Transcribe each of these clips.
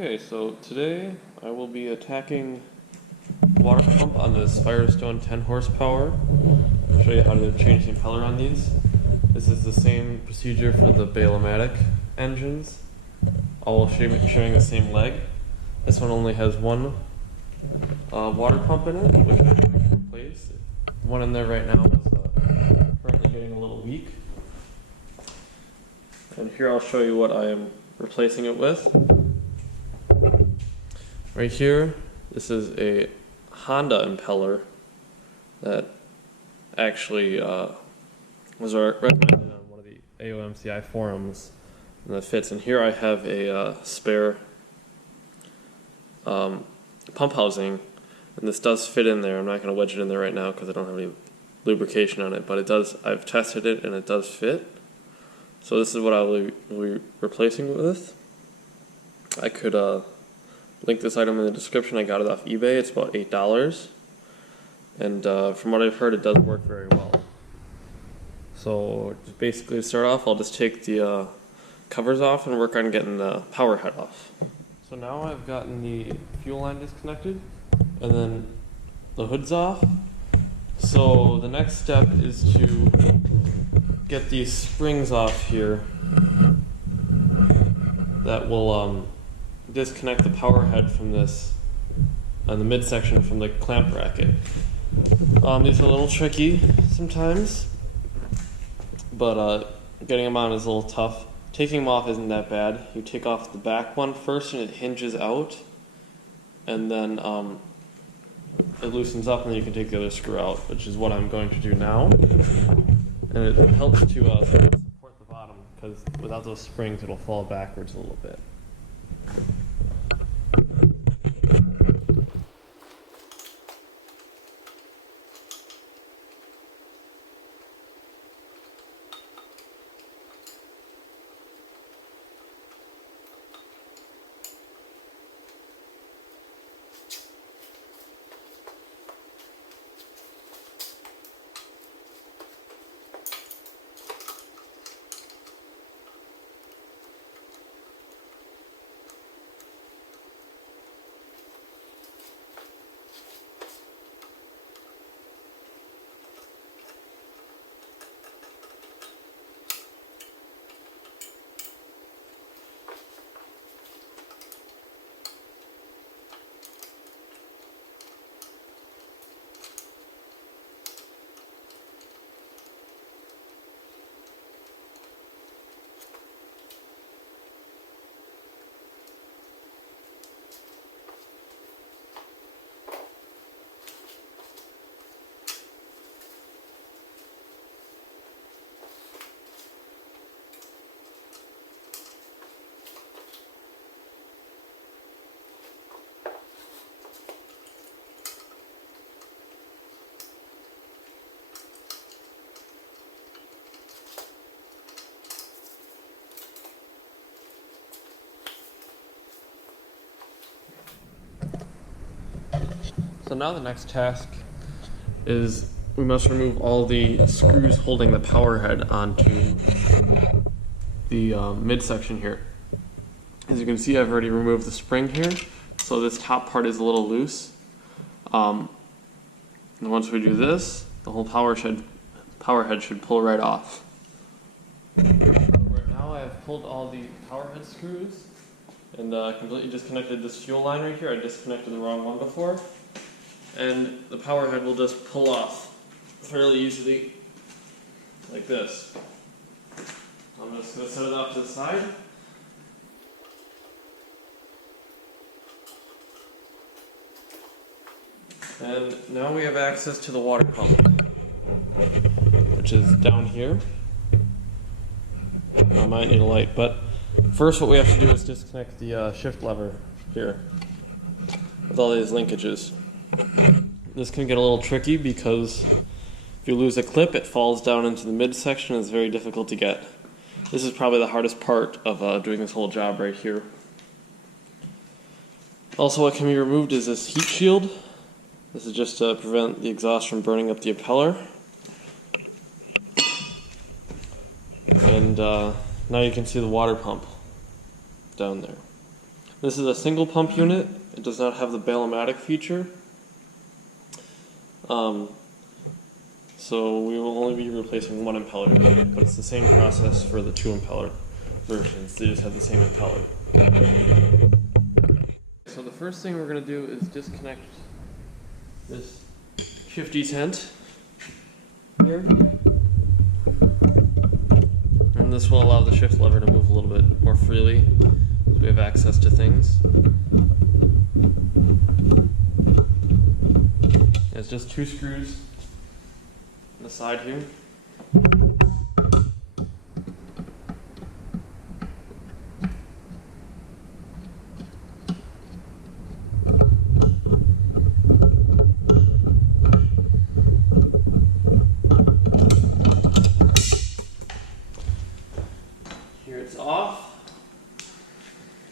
Okay, so today I will be attacking the water pump on this Firestone 10 horsepower. I'll show you how to change the impeller on these. This is the same procedure for the Bale-O-Matic engines, all sharing the same leg. This one only has one water pump in it, which I'm going to replace. The one in there right now is currently getting a little weak. And here I'll show you what I am replacing it with. Right here, this is a Honda impeller that actually was recommended on one of the AOMCI forums, and that fits. And here I have a spare pump housing, and this does fit in there. I'm not going to wedge it in there right now because I don't have any lubrication on it, but it does. I've tested it and it does fit. So this is what I will be replacing it with. I could link this item in the description. I got it off eBay. It's about $8. And from what I've heard, it does work very well. So just basically to start off, I'll just take the covers off and work on getting the power head off. So now I've gotten the fuel line disconnected and then the hood's off. So the next step is to get these springs off here that will disconnect the power head from this and the midsection from the clamp bracket. These are a little tricky sometimes, but getting them on is a little tough. Taking them off isn't that bad. You take off the back one first and it hinges out, and then it loosens up and then you can take the other screw out, which is what I'm going to do now. And it helps to support the bottom, because without those springs it'll fall backwards a little bit. So now the next task is we must remove all the screws holding the power head onto the midsection here. As you can see, I've already removed the spring here, so this top part is a little loose. And once we do this, the whole power head should pull right off. Right now I have pulled all the power head screws and completely disconnected this fuel line right here. I disconnected the wrong one before. And the power head will just pull off fairly easily, like this. I'm just going to set it off to the side. And now we have access to the water pump, which is down here. I might need a light, but first what we have to do is disconnect the shift lever here with all these linkages. This can get a little tricky because if you lose a clip, it falls down into the midsection and it's very difficult to get. This is probably the hardest part of doing this whole job right here. Also, what can be removed is this heat shield. This is just to prevent the exhaust from burning up the impeller. And now you can see the water pump down there. This is a single pump unit. It does not have the Bell-O-Matic feature. So we will only be replacing one impeller, but it's the same process for the two impeller versions. They just have the same impeller. So the first thing we're going to do is disconnect this shifty tent here. And this will allow the shift lever to move a little bit more freely so we have access to things. It's just 2 screws on the side here. Here it's off.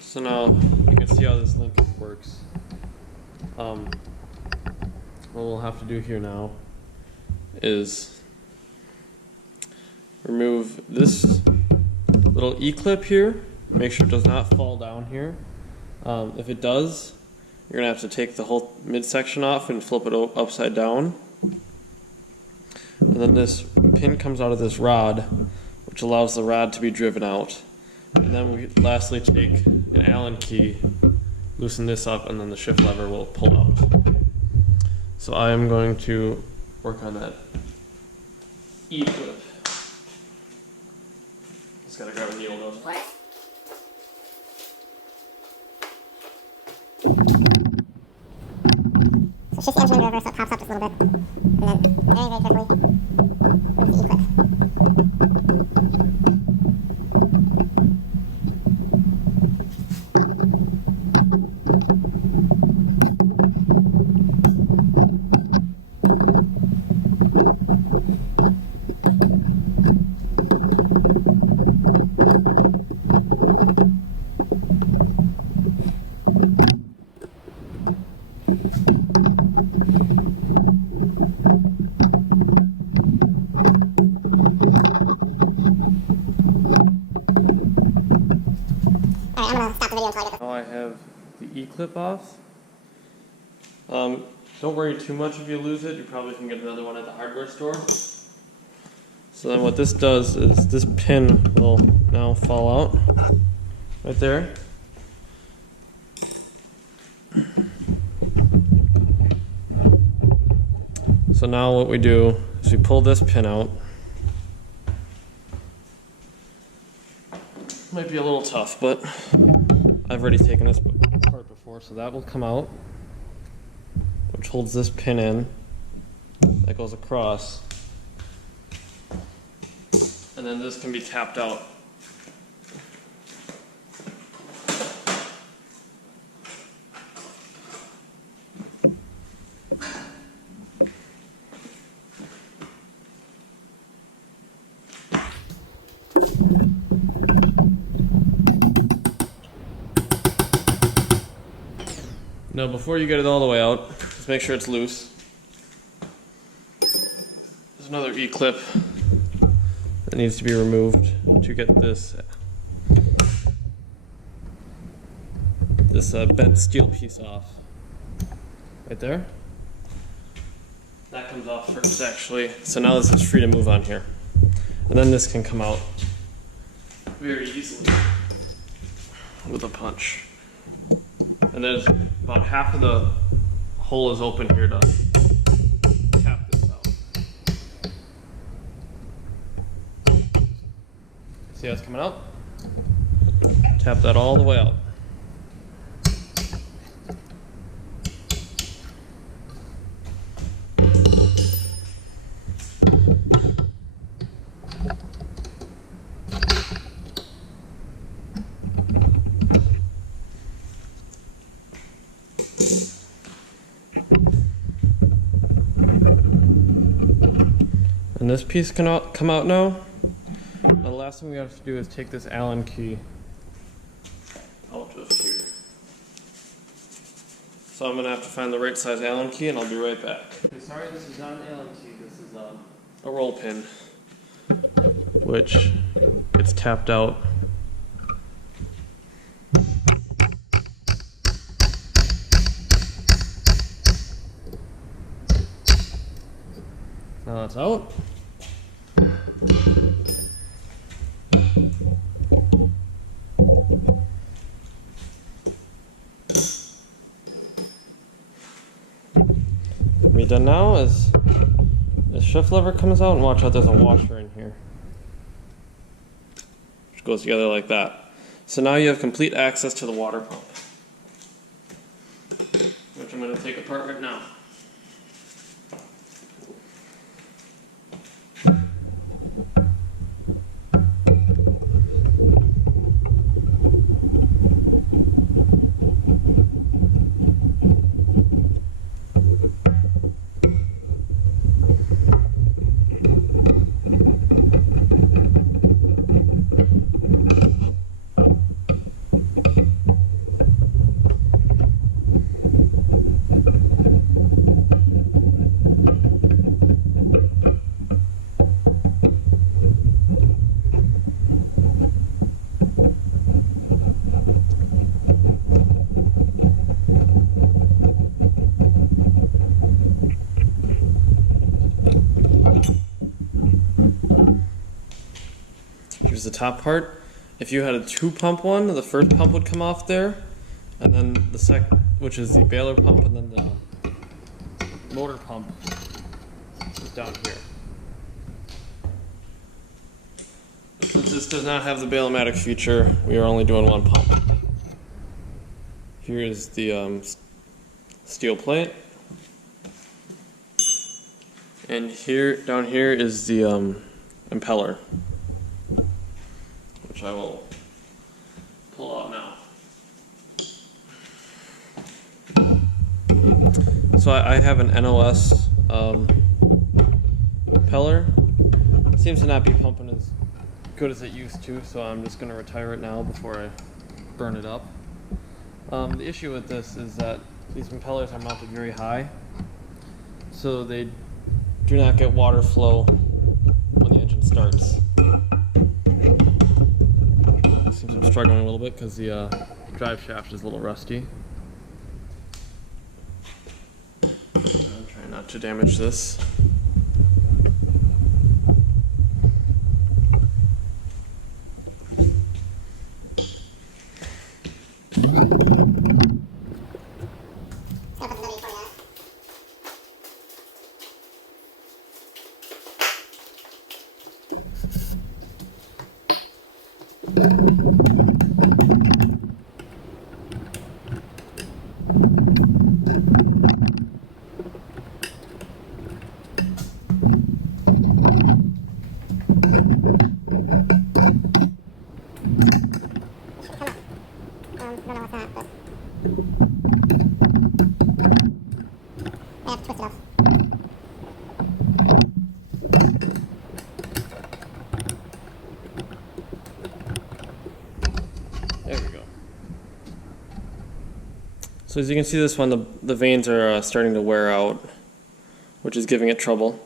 So now you can see how this linkage works. What we'll have to do here now is remove this little E-clip here. Make sure it does not fall down here. If it does, you're going to have to take the whole midsection off and flip it upside down. And then this pin comes out of this rod, which allows the rod to be driven out. And then we lastly take an Allen key, loosen this up, and then the shift lever will pull out. So I am going to work on that E-clip. Just gotta grab a needle though. So shift the engine over so it pops up just a little bit. And then very, very carefully move the E-clip. Now I have the E-clip off. Don't worry too much if you lose it. You probably can get another one at the hardware store. So then what this does is this pin will now fall out right there. So now what we do is we pull this pin out. Might be a little tough, but I've already taken this apart before, so that will come out, which holds this pin in. That goes across. And then this can be tapped out. Now before you get it all the way out, just make sure it's loose. There's another E-clip that needs to be removed to get this bent steel piece off. Right there. That comes off first actually. So now this is free to move on here. And then this can come out very easily with a punch. And there's about half of the hole is open here to tap this out. See how it's coming out? Tap that all the way out. And this piece can come out now. The last thing we have to do is take this Allen key out of here. So I'm going to have to find the right size Allen key and I'll be right back. Okay, sorry, this is not an Allen key, this is a roll pin, which gets tapped out. Now that's out. What we've done now is this shift lever comes out, and watch out, there's a washer in here, which goes together like that. So now you have complete access to the water pump, which I'm going to take apart right now. Here's the top part. If you had a 2-pump one, the first pump would come off there, and then the second, which is the baler pump, and then the motor pump is down here. Since this does not have the Bail-O-Matic feature, we are only doing 1 pump. Here is the steel plate, and down here is the impeller, which I will pull out now. So I have an NOS impeller. It seems to not be pumping as good as it used to, so I'm just going to retire it now before I burn it up. The issue with this is that these impellers are mounted very high, so they do not get water flow when the engine starts. Seems I'm struggling a little bit because the drive shaft is a little rusty. I'm trying not to damage this. There we go. So as you can see, this one, the vanes are starting to wear out, which is giving it trouble.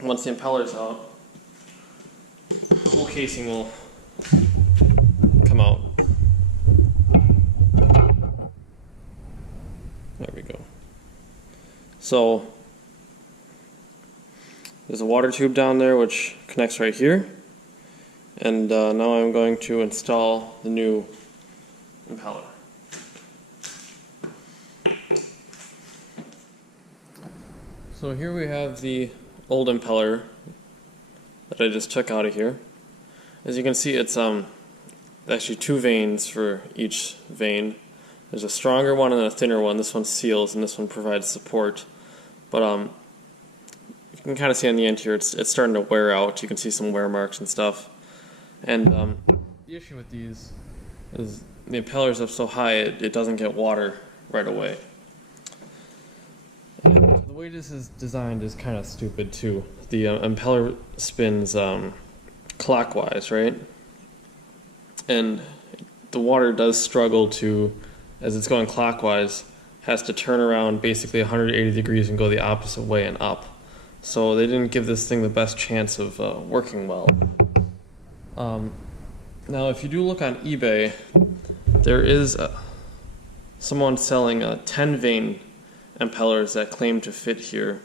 Once the impeller's out, the whole casing will come out. There we go. So there's a water tube down there which connects right here. And now I'm going to install the new impeller. So here we have the old impeller that I just took out of here. As you can see, it's actually 2 vanes for each vane. There's a stronger one and a thinner one. This one seals and this one provides support. But you can kind of see on the end here, it's starting to wear out. You can see some wear marks and stuff. And the issue with these is the impeller's up so high it doesn't get water right away. And the way this is designed is kind of stupid too. The impeller spins clockwise, right? And the water does struggle to, as it's going clockwise, has to turn around basically 180 degrees and go the opposite way and up. So they didn't give this thing the best chance of working well. Now, if you do look on eBay, there is someone selling 10 vane impellers that claim to fit here.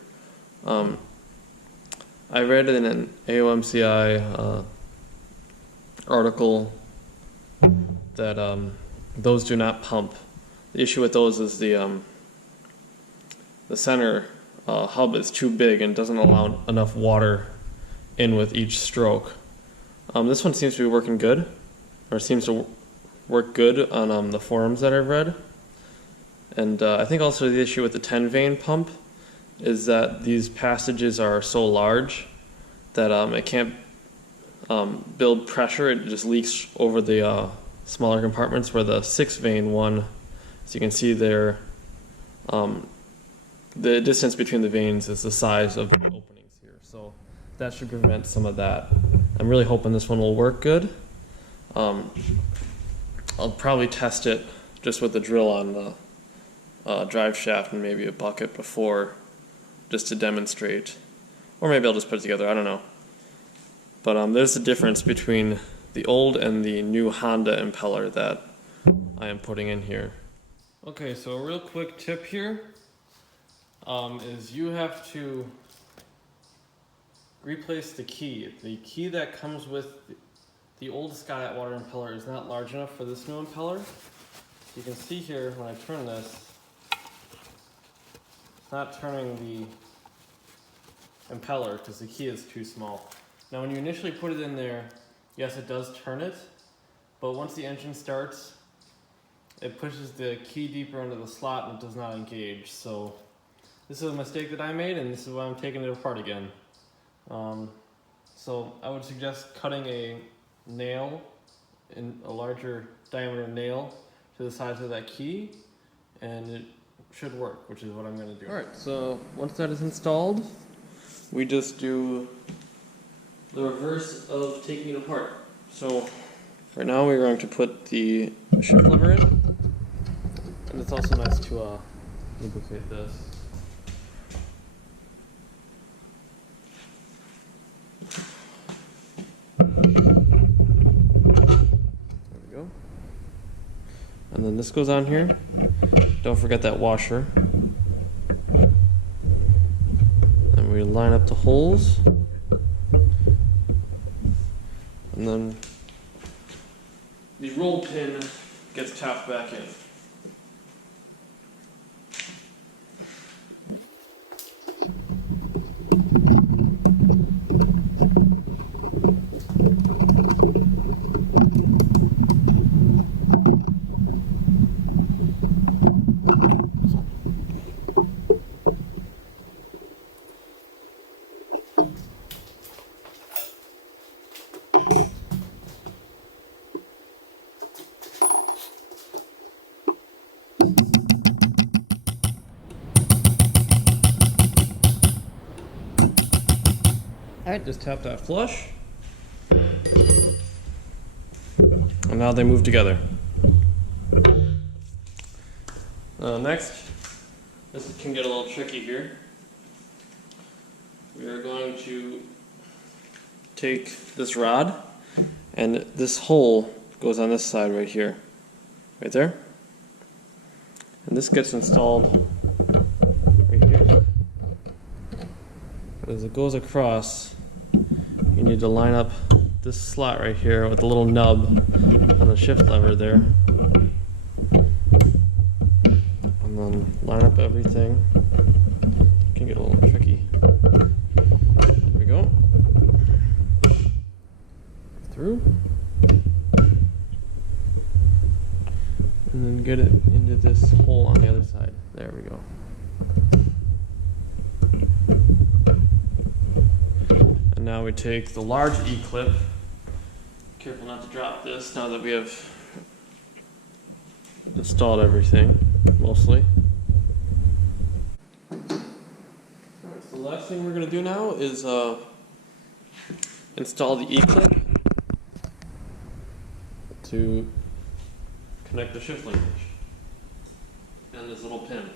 I read in an AOMCI article that those do not pump. The issue with those is the center hub is too big and doesn't allow enough water in with each stroke. This one seems to be working good, or seems to work good on the forums that I've read. And I think also the issue with the 10 vein pump is that these passages are so large that it can't build pressure. It just leaks over the smaller compartments, where the 6 vein one, as you can see there, the distance between the veins is the size of the openings here. So that should prevent some of that. I'm really hoping this one will work good. I'll probably test it just with the drill on the drive shaft and maybe a bucket before, just to demonstrate. Or maybe I'll just put it together, I don't know. But there's a difference between the old and the new Honda impeller that I am putting in here. Okay, so a real quick tip here is you have to replace the key. The key that comes with the old Sky Atwater impeller is not large enough for this new impeller. You can see here when I turn this, it's not turning the impeller because the key is too small. Now when you initially put it in there, yes, it does turn it, but once the engine starts, it pushes the key deeper into the slot and it does not engage. So this is a mistake that I made, and this is why I'm taking it apart again. So I would suggest cutting a nail, in a larger diameter nail, to the size of that key, and it should work, which is what I'm going to do. Alright, so once that is installed, we just do the reverse of taking it apart. So right now we're going to put the shift lever in, and it's also nice to lubricate this. And then this goes on here. Don't forget that washer. And we line up the holes. And then the roll pin gets tapped back in. Alright, just tap that flush. And now they move together. Next, this can get a little tricky here. We are going to take this rod, and this hole goes on this side right here. Right there. And this gets installed right here. But as it goes across, you need to line up this slot right here with the little nub on the shift lever there. And then line up everything. It can get a little tricky. There we go. Through. And then get it into this hole on the other side. There we go. And now we take the large E-clip. Careful not to drop this now that we have installed everything, mostly. Alright, so the last thing we're going to do now is install the E-clip to connect the shift linkage and this little pin.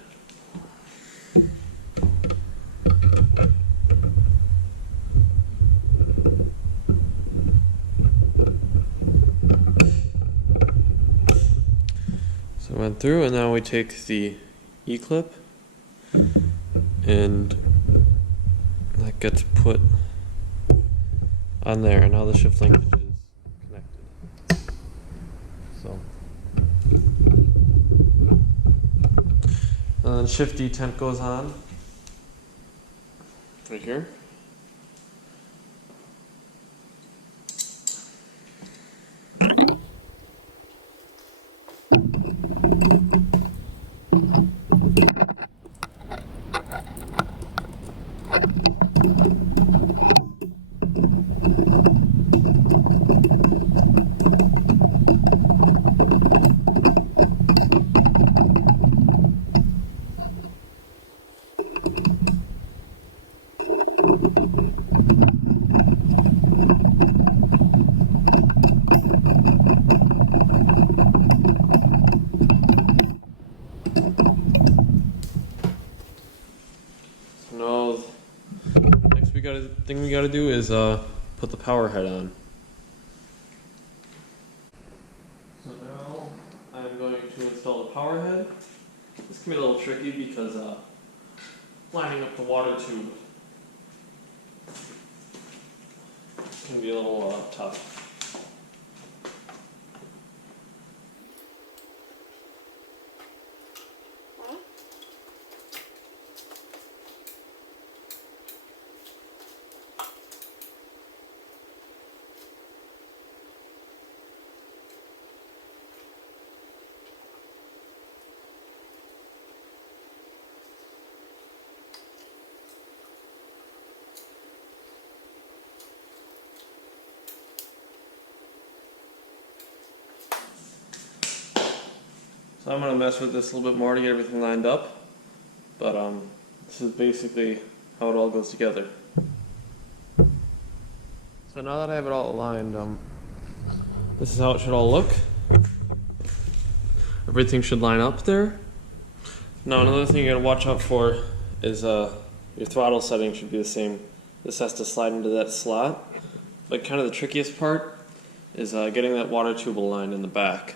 So I went through, and now we take the E-clip and that gets put on there, and now the shift linkage is connected. So, and then shift detent goes on right here. So now, next thing we gotta do is put the power head on. So now I'm going to install the power head. This can be a little tricky because lining up the water tube can be a little tough. So I'm going to mess with this a little bit more to get everything lined up, but this is basically how it all goes together. So now that I have it all aligned, this is how it should all look. Everything should line up there. Now another thing you got to watch out for is your throttle setting should be the same. This has to slide into that slot, but kind of the trickiest part is getting that water tube aligned in the back.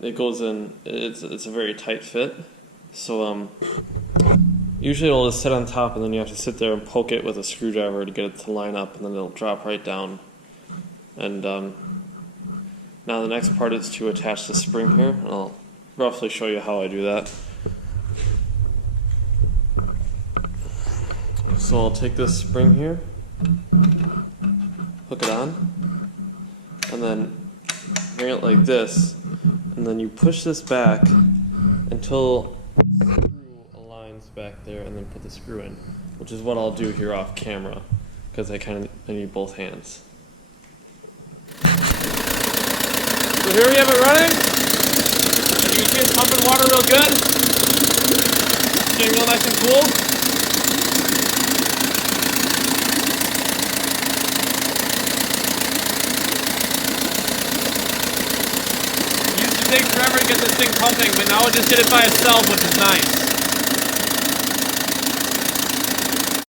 It goes in, it's a very tight fit, so usually it'll just sit on top and then you have to sit there and poke it with a screwdriver to get it to line up, and then it'll drop right down. And now the next part is to attach the spring here, and I'll roughly show you how I do that. So I'll take this spring here, hook it on, and then bring it like this, and then you push this back until the screw aligns back there, and then put the screw in, which is what I'll do here off camera, because I need both hands. So here we have it running. As you can see, it's pumping water real good. It's getting real nice and cool. It takes forever to get this thing pumping, but now it just did it by itself, which is nice.